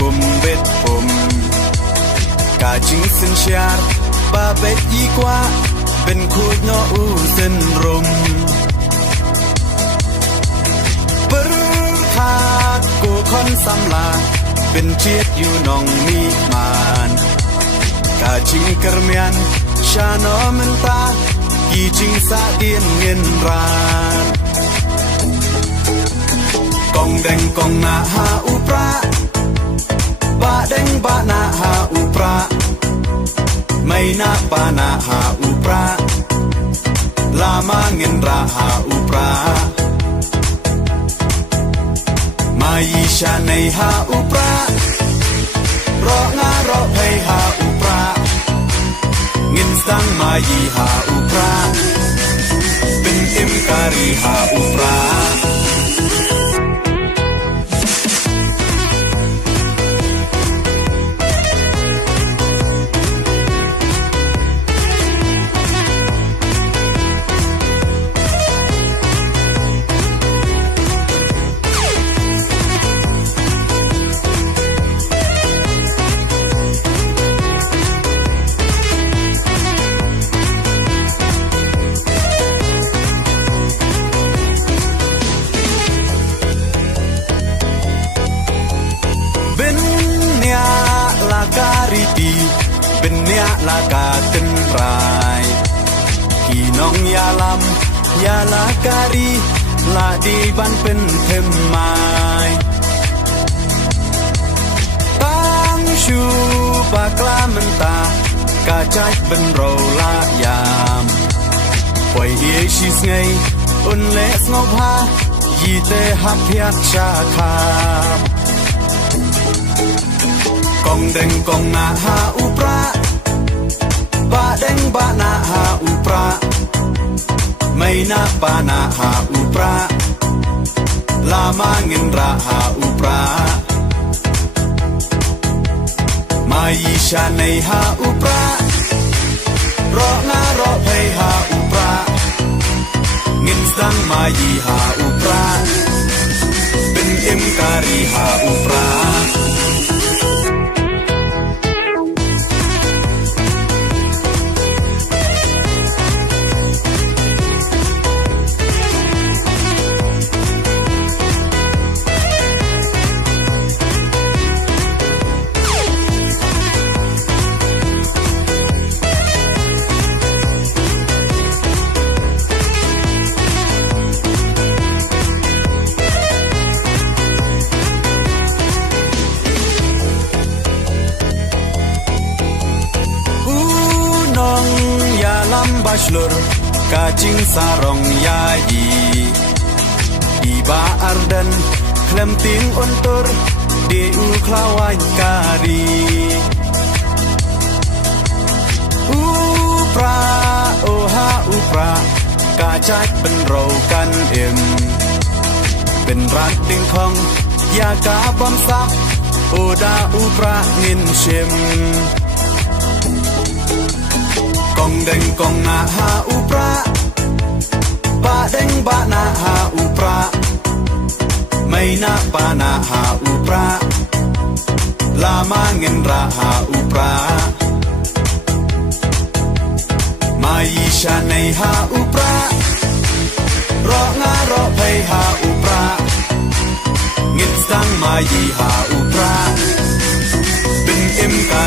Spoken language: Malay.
bum bet bum cả chính sinh shar ba bet y qua bên khối nó u dân rum bơ khát cô con xăm la bên chiết yêu nong mi man cả chính kermian sha nó men ta kỳ chính sa tiên nghiên ran kong deng kong na ha upra ba deng ba na ha upra mai na pa na ha upra lama ngin ra ha upra mai sha nei ha upra ro nga ro phei ha upra ngin sang mai ha upra bin im kari ha upra laga tenrai kinong yalam yala kari la di ban pen themai tang shu bakla menta ka chai ben ro la yam poi ye shis ngai un le snop ha yi te hap phiat cha kha kong deng kong na ha upra ba deng ba na ha upra mai na pa na ha upra lama ngin ra ha upra mai sha nei ha upra ro nga ro phei ha upra ngin sang mai ha upra bin im kari ha upra Bachelor kacing sarong yayi iba ardan klemting ontor deu klawan kari upra oha upra kacak benro kan em ben rat ding khong ya ka bom sak oda upra ngin shem kong deng kong na ha upra ba deng ba na ha upra mai na pa na ha upra lama ngin ra ha upra mai sha nei ha upra ro nga ro phei ha upra ngin sang mai ha upra bin im ka